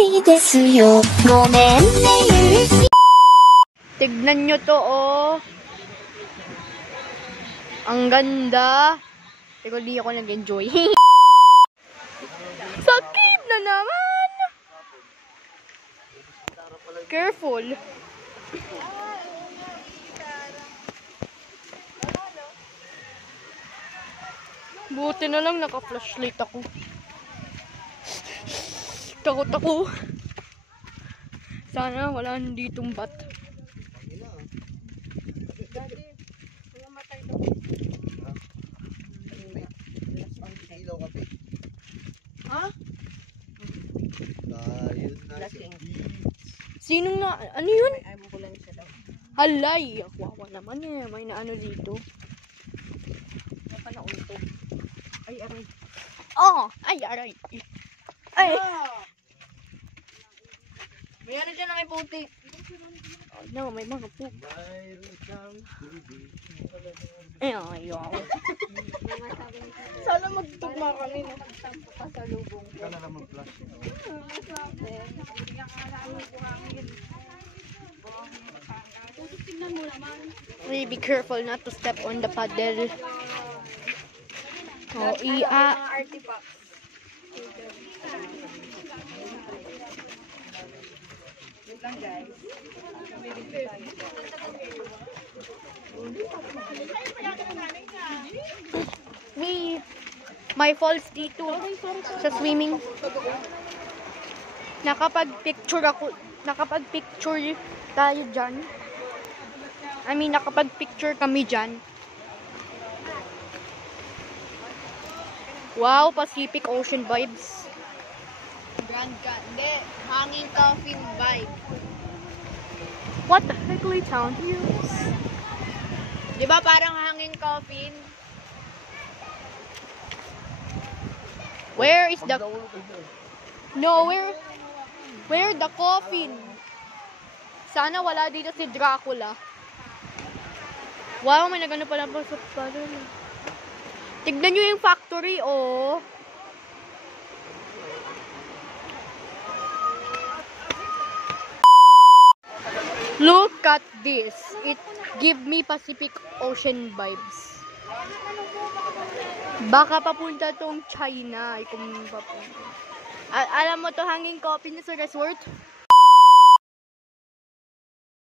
いですよ。ごめんね、Tignan nyo to, oh. Ang ganda. Pero di ako nag-enjoy. Sakit na naman. Careful. Buti na lang naka-flashlight ako. Takot ako. Sana wala ditong bat. Ha? Sinong na, ano yun? Halay! Wawa naman eh. May naano dito. Napanaultog. Ay, aray. Oh! Ay, aray! Ay! May ano dyan na may puti. Oh, no, may mga po. Ay, ayaw. Sana magtugma kami. Pasalubong. Sana lang mag-flash. Really be careful not to step on the paddle. Oh, Artifacts. Wait lang, guys. May falls dito sa swimming. Nakapag-picture tayo dyan. I mean, nakapag-picture kami dyan. Wow, Pacific Ocean vibes. Grand Hindi. Hanging coffin vibe. What the heck, Town? Di ba parang hanging coffin? Where is the... No, where the coffin? Sana wala dito si Dracula. Wow, may nagano pala pa sa Tignan nyo yung factory, oh. Look at this. It give me Pacific Ocean vibes. Baka papunta tong China. Ay, kung papunta. Alam mo to, hanging coffin sa resort?